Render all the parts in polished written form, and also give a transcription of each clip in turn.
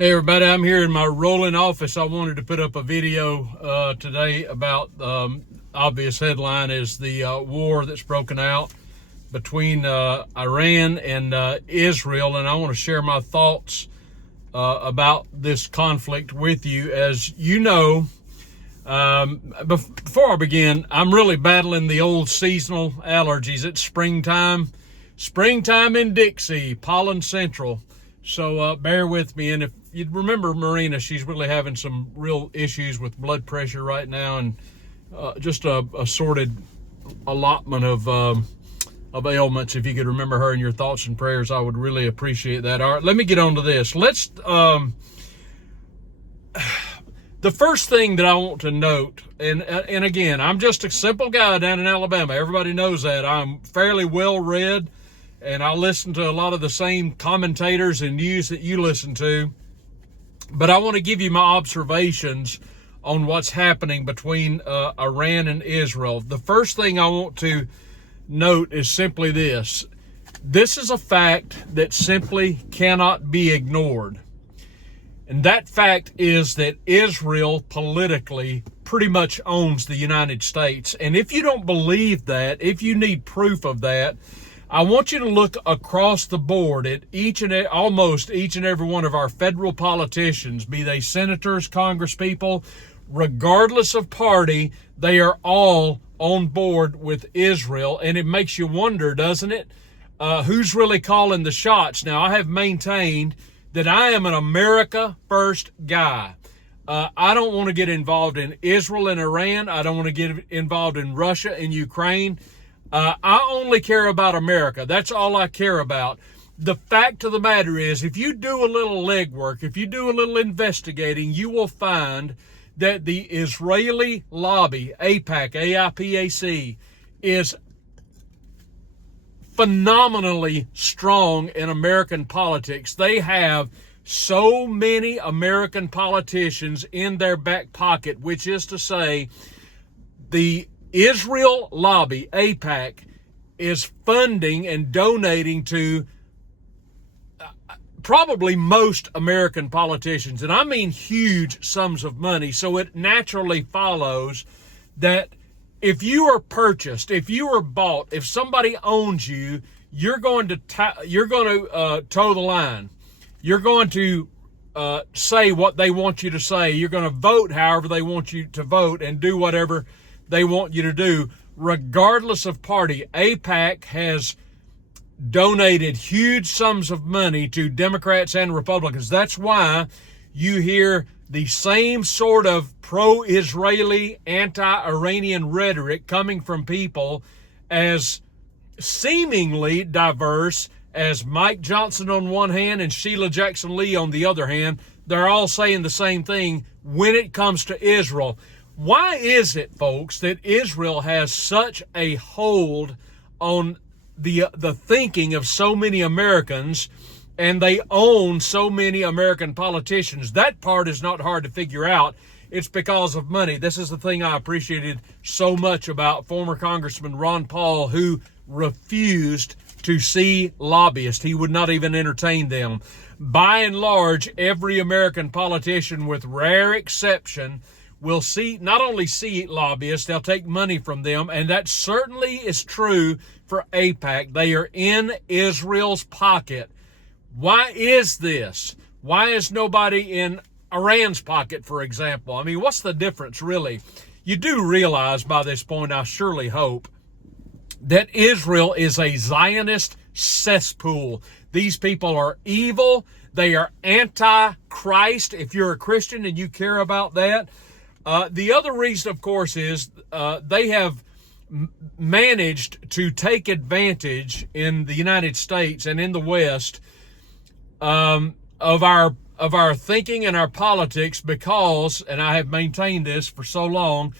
Hey everybody, I'm here in my rolling office. I wanted to put up a video today about obvious headline is the war that's broken out between Iran and Israel, and I want to share my thoughts about this conflict with you. As you know, before I begin, I'm really battling the old seasonal allergies. It's springtime in Dixie, pollen central. So bear with me. And if you remember Marina, she's really having some real issues with blood pressure right now, and just a sorted allotment of ailments. If you could remember her in your thoughts and prayers, I would really appreciate that. All right, let me get on to this. The first thing that I want to note, and again, I'm just a simple guy down in Alabama. Everybody knows that. I'm fairly well read, and I listen to a lot of the same commentators and news that you listen to. But I want to give you my observations on what's happening between Iran and Israel. The first thing I want to note is simply this. This is a fact that simply cannot be ignored. And that fact is that Israel politically pretty much owns the United States. And if you don't believe that, if you need proof of that, I want you to look across the board at almost each and every one of our federal politicians, be they senators, congresspeople, regardless of party, they are all on board with Israel. And it makes you wonder, doesn't it? Who's really calling the shots? Now, I have maintained that I am an America first guy. I don't want to get involved in Israel and Iran. I don't want to get involved in Russia and Ukraine. I only care about America. That's all I care about. The fact of the matter is, if you do a little legwork, if you do a little investigating, you will find that the Israeli lobby, AIPAC, is phenomenally strong in American politics. They have so many American politicians in their back pocket, which is to say, the Israel lobby, AIPAC, is funding and donating to probably most American politicians, and I mean huge sums of money. So it naturally follows that if you are purchased, if you are bought, if somebody owns you, you're going to toe the line. You're going to say what they want you to say. You're going to vote however they want you to vote and do whatever they want you to do, regardless of party. AIPAC has donated huge sums of money to Democrats and Republicans. That's why you hear the same sort of pro-Israeli, anti-Iranian rhetoric coming from people as seemingly diverse as Mike Johnson on one hand and Sheila Jackson Lee on the other hand. They're all saying the same thing when it comes to Israel. Why is it, folks, that Israel has such a hold on the thinking of so many Americans, and they own so many American politicians? That part is not hard to figure out. It's because of money. This is the thing I appreciated so much about former Congressman Ron Paul, who refused to see lobbyists. He would not even entertain them. By and large, every American politician, with rare exception, will not only see lobbyists, they'll take money from them, and that certainly is true for AIPAC. They are in Israel's pocket. Why is this? Why is nobody in Iran's pocket, for example? I mean, what's the difference, really? You do realize by this point, I surely hope, that Israel is a Zionist cesspool. These people are evil. They are AntiChrist, if you're a Christian and you care about that. The other reason, of course, is they have managed to take advantage in the United States and in the West of our thinking and our politics because, and I have maintained this for so long,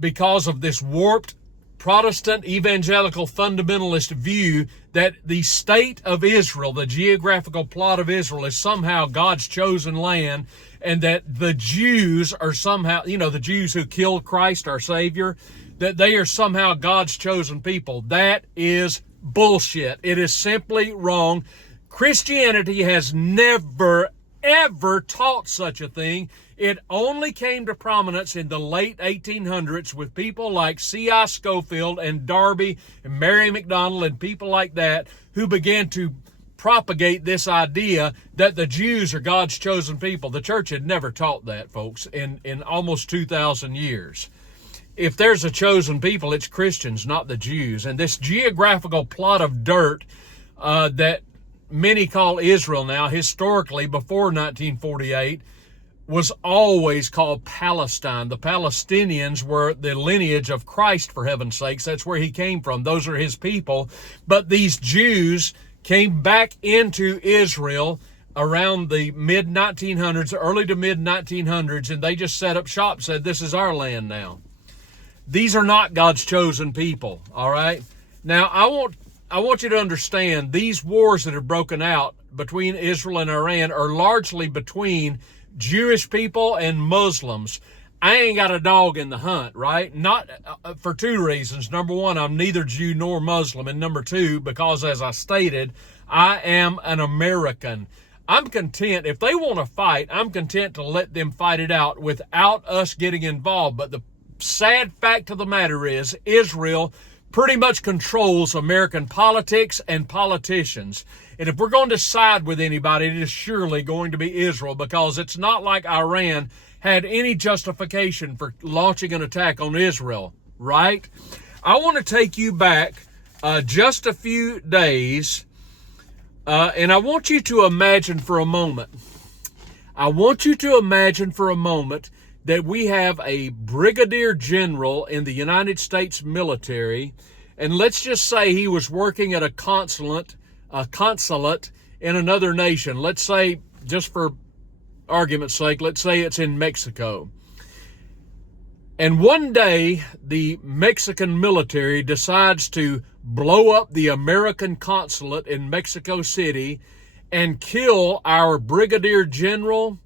because of this warped Protestant evangelical fundamentalist view that the state of Israel, the geographical plot of Israel, is somehow God's chosen land, and that the Jews are somehow, the Jews who killed Christ, our Savior, that they are somehow God's chosen people. That is bullshit. It is simply wrong. Christianity has never, ever taught such a thing. It only came to prominence in the late 1800s with people like C.I. Scofield and Darby and Mary McDonald and people like that who began to propagate this idea that the Jews are God's chosen people. The church had never taught that, folks, in almost 2,000 years. If there's a chosen people, it's Christians, not the Jews. And this geographical plot of dirt that many call Israel now, historically before 1948, was always called Palestine. The Palestinians were the lineage of Christ, for heaven's sakes. That's where he came from. Those are his people. But these Jews came back into Israel around the mid-1900s, early to mid-1900s, and they just set up shop, said, this is our land now. These are not God's chosen people, all right? Now, I want you to understand these wars that have broken out between Israel and Iran are largely between Jewish people and Muslims. I ain't got a dog in the hunt, right? Not for two reasons. Number one, I'm neither Jew nor Muslim. And number two, because as I stated, I am an American. I'm content. If they want to fight, I'm content to let them fight it out without us getting involved. But the sad fact of the matter is Israel pretty much controls American politics and politicians. And if we're going to side with anybody, it is surely going to be Israel, because it's not like Iran had any justification for launching an attack on Israel, right? I want to take you back just a few days, and I want you to imagine for a moment. That we have a brigadier general in the United States military, and let's just say he was working at a consulate in another nation. Let's say, just for argument's sake, let's say it's in Mexico. And one day, the Mexican military decides to blow up the American consulate in Mexico City and kill our brigadier general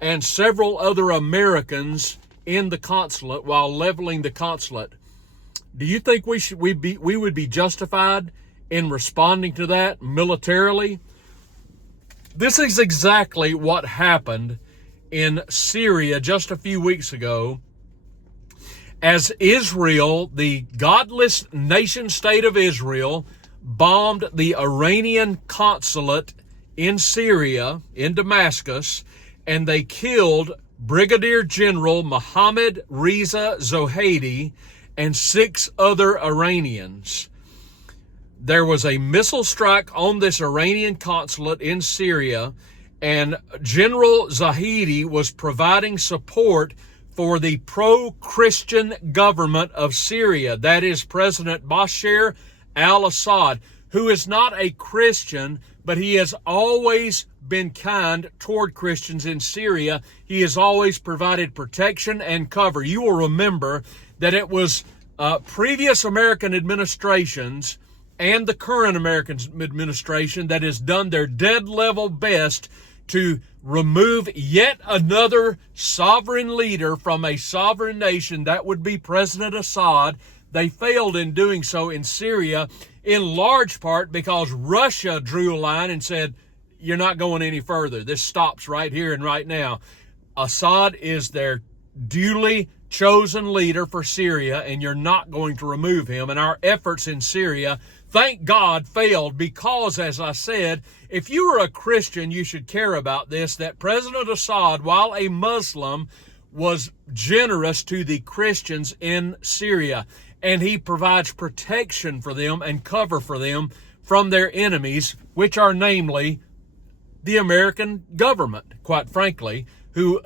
and several other Americans in the consulate while leveling the consulate. Do you think we would be justified in responding to that militarily? This is exactly what happened in Syria just a few weeks ago, as Israel, the godless nation state of Israel, bombed the Iranian consulate in Syria, in Damascus, and they killed Brigadier General Mohammad Reza Zohedi and 6 other Iranians. There was a missile strike on this Iranian consulate in Syria, and General Zohedi was providing support for the pro-Christian government of Syria. That is President Bashar al-Assad, who is not a Christian, but he has always been kind toward Christians in Syria. He has always provided protection and cover. You will remember that it was previous American administrations and the current American administration that has done their dead level best to remove yet another sovereign leader from a sovereign nation. That would be President Assad. They failed in doing so in Syria, in large part because Russia drew a line and said, you're not going any further. This stops right here and right now. Assad is their duly chosen leader for Syria, and you're not going to remove him. And our efforts in Syria, thank God, failed because, as I said, if you are a Christian, you should care about this, that President Assad, while a Muslim, was generous to the Christians in Syria, and he provides protection for them and cover for them from their enemies, which are namely the American government, quite frankly, who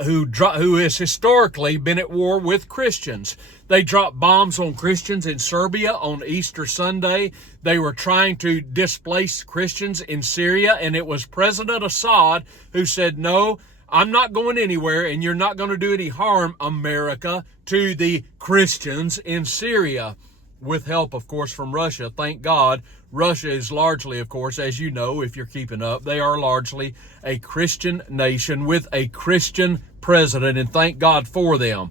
has historically been at war with Christians. They dropped bombs on Christians in Serbia on Easter Sunday. They were trying to displace Christians in Syria, and it was President Assad who said, no, I'm not going anywhere, and you're not going to do any harm, America, to the Christians in Syria, with help, of course, from Russia. Thank God. Russia is largely, of course, as you know, if you're keeping up, they are largely a Christian nation with a Christian president, and thank God for them.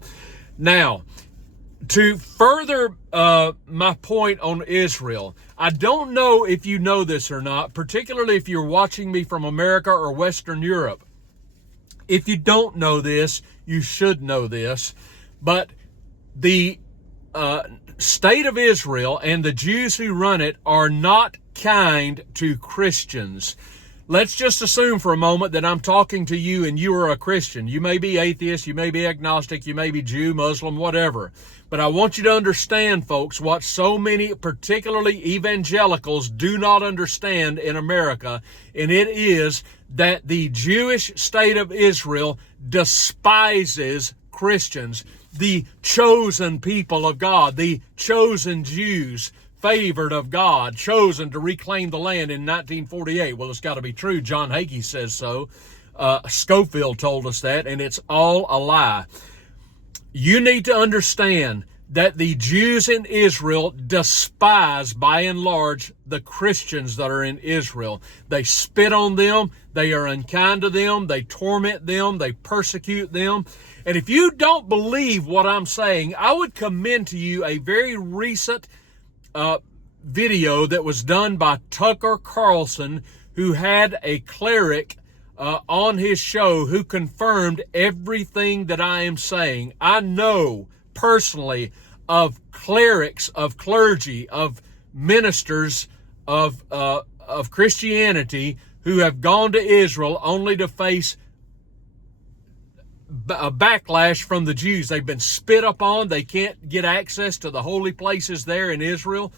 Now, to further my point on Israel, I don't know if you know this or not, particularly if you're watching me from America or Western Europe. If you don't know this, you should know this. But the state of Israel and the Jews who run it are not kind to Christians. Let's just assume for a moment that I'm talking to you and you are a Christian. You may be atheist, you may be agnostic, you may be Jew, Muslim, whatever. But I want you to understand, folks, what so many, particularly evangelicals, do not understand in America, and it is that the Jewish state of Israel despises Christians, the chosen people of God, the chosen Jews, favored of God, chosen to reclaim the land in 1948. Well, it's got to be true. John Hagee says so. Schofield told us that, and it's all a lie. You need to understand that the Jews in Israel despise, by and large, the Christians that are in Israel. They spit on them. They are unkind to them. They torment them. They persecute them. And if you don't believe what I'm saying, I would commend to you a very recent video that was done by Tucker Carlson, who had a cleric on his show who confirmed everything that I am saying. I know personally of clerics, of clergy, of ministers of Christianity who have gone to Israel only to face a backlash from the Jews. They've been spit upon. They can't get access to the holy places there in Israel.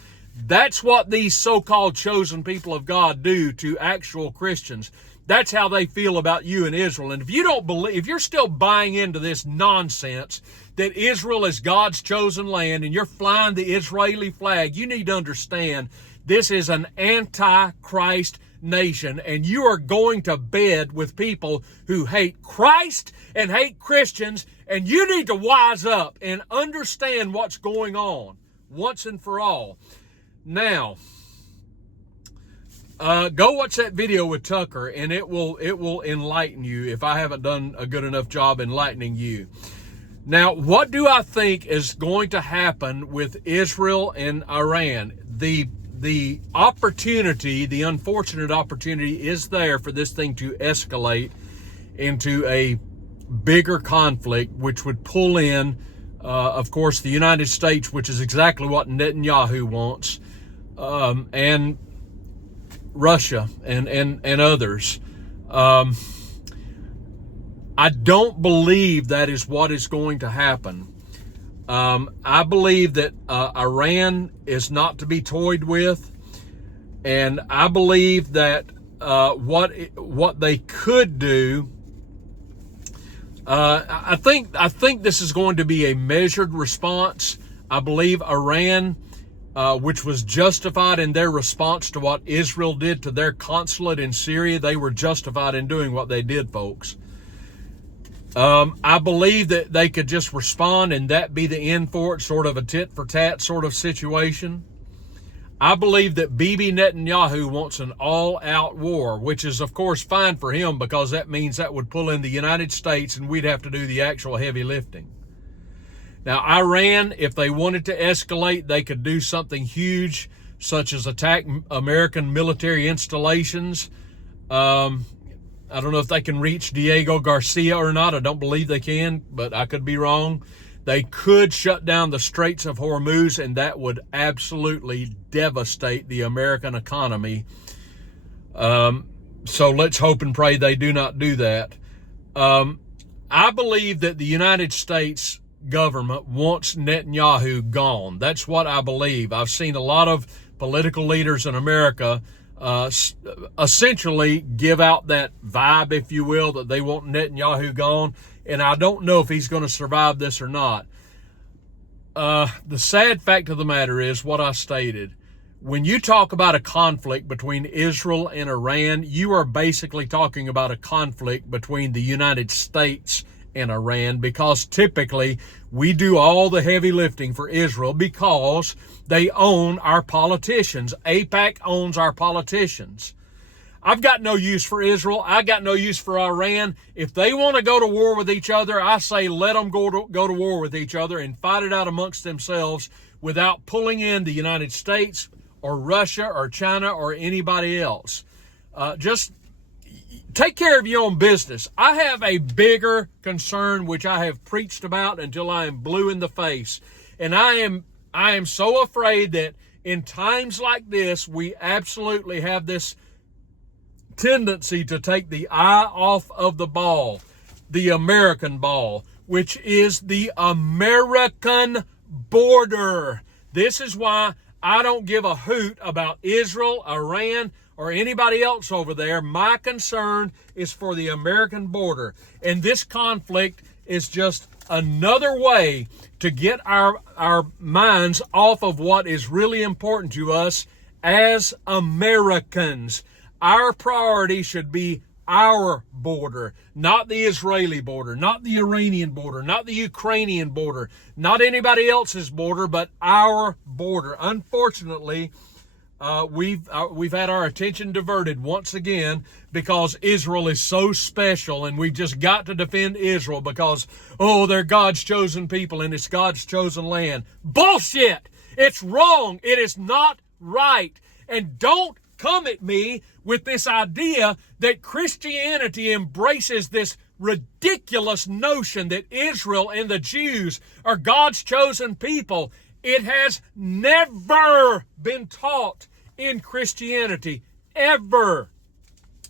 That's what these so-called chosen people of God do to actual Christians. That's how they feel about you in Israel. And if you don't believe, if you're still buying into this nonsense that Israel is God's chosen land and you're flying the Israeli flag, you need to understand this is an AntiChrist nation, and you are going to bed with people who hate Christ and hate Christians, and you need to wise up and understand what's going on once and for all. Now, go watch that video with Tucker, and it will enlighten you if I haven't done a good enough job enlightening you. Now, what do I think is going to happen with Israel and Iran? The opportunity, the unfortunate opportunity is there for this thing to escalate into a bigger conflict, which would pull in, of course, the United States, which is exactly what Netanyahu wants, and Russia and others. I don't believe that is what is going to happen. I believe that Iran is not to be toyed with, and I believe that what they could do. I think this is going to be a measured response. I believe Iran, which was justified in their response to what Israel did to their consulate in Syria, they were justified in doing what they did, folks. I believe that they could just respond and that be the end for it, sort of a tit-for-tat sort of situation. I believe that Bibi Netanyahu wants an all-out war, which is, of course, fine for him because that means that would pull in the United States and we'd have to do the actual heavy lifting. Now, Iran, if they wanted to escalate, they could do something huge, such as attack American military installations. I don't know if they can reach Diego Garcia or not. I don't believe they can, but I could be wrong. They could shut down the Straits of Hormuz, and that would absolutely devastate the American economy. So let's hope and pray they do not do that. I believe that the United States government wants Netanyahu gone. That's what I believe. I've seen a lot of political leaders in America essentially give out that vibe, if you will, that they want Netanyahu gone, and I don't know if he's going to survive this or not. The sad fact of the matter is what I stated. When you talk about a conflict between Israel and Iran, you are basically talking about a conflict between the United States and Iran, because typically we do all the heavy lifting for Israel because they own our politicians. AIPAC owns our politicians. I've got no use for Israel. I got no use for Iran. If they want to go to war with each other, I say let them go to war with each other and fight it out amongst themselves without pulling in the United States or Russia or China or anybody else. Just take care of your own business. I have a bigger concern, which I have preached about until I am blue in the face. And I am so afraid that in times like this, we absolutely have this tendency to take the eye off of the ball, the American ball, which is the American border. This is why I don't give a hoot about Israel, Iran, or anybody else over there. My concern is for the American border. And this conflict is just another way to get our minds off of what is really important to us as Americans. Our priority should be our border, not the Israeli border, not the Iranian border, not the Ukrainian border, not anybody else's border, but our border. Unfortunately, we've had our attention diverted once again because Israel is so special, and we've just got to defend Israel because, oh, they're God's chosen people and it's God's chosen land. Bullshit! It's wrong. It is not right. And don't come at me with this idea that Christianity embraces this ridiculous notion that Israel and the Jews are God's chosen people. It has never been taught in Christianity, ever.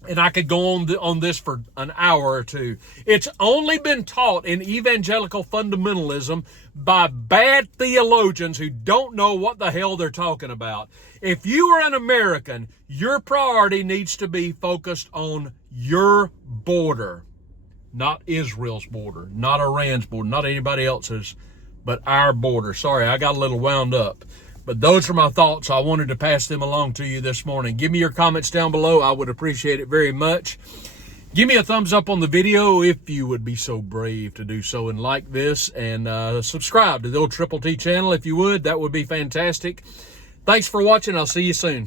And I could go on this for an hour or two. It's only been taught in evangelical fundamentalism by bad theologians who don't know what the hell they're talking about. If you are an American, your priority needs to be focused on your border, not Israel's border, not Iran's border, not anybody else's, but our border. Sorry, I got a little wound up. But those are my thoughts. I wanted to pass them along to you this morning. Give me your comments down below. I would appreciate it very much. Give me a thumbs up on the video if you would be so brave to do so, and like this, and subscribe to the old Triple T channel if you would. That would be fantastic. Thanks for watching. I'll see you soon.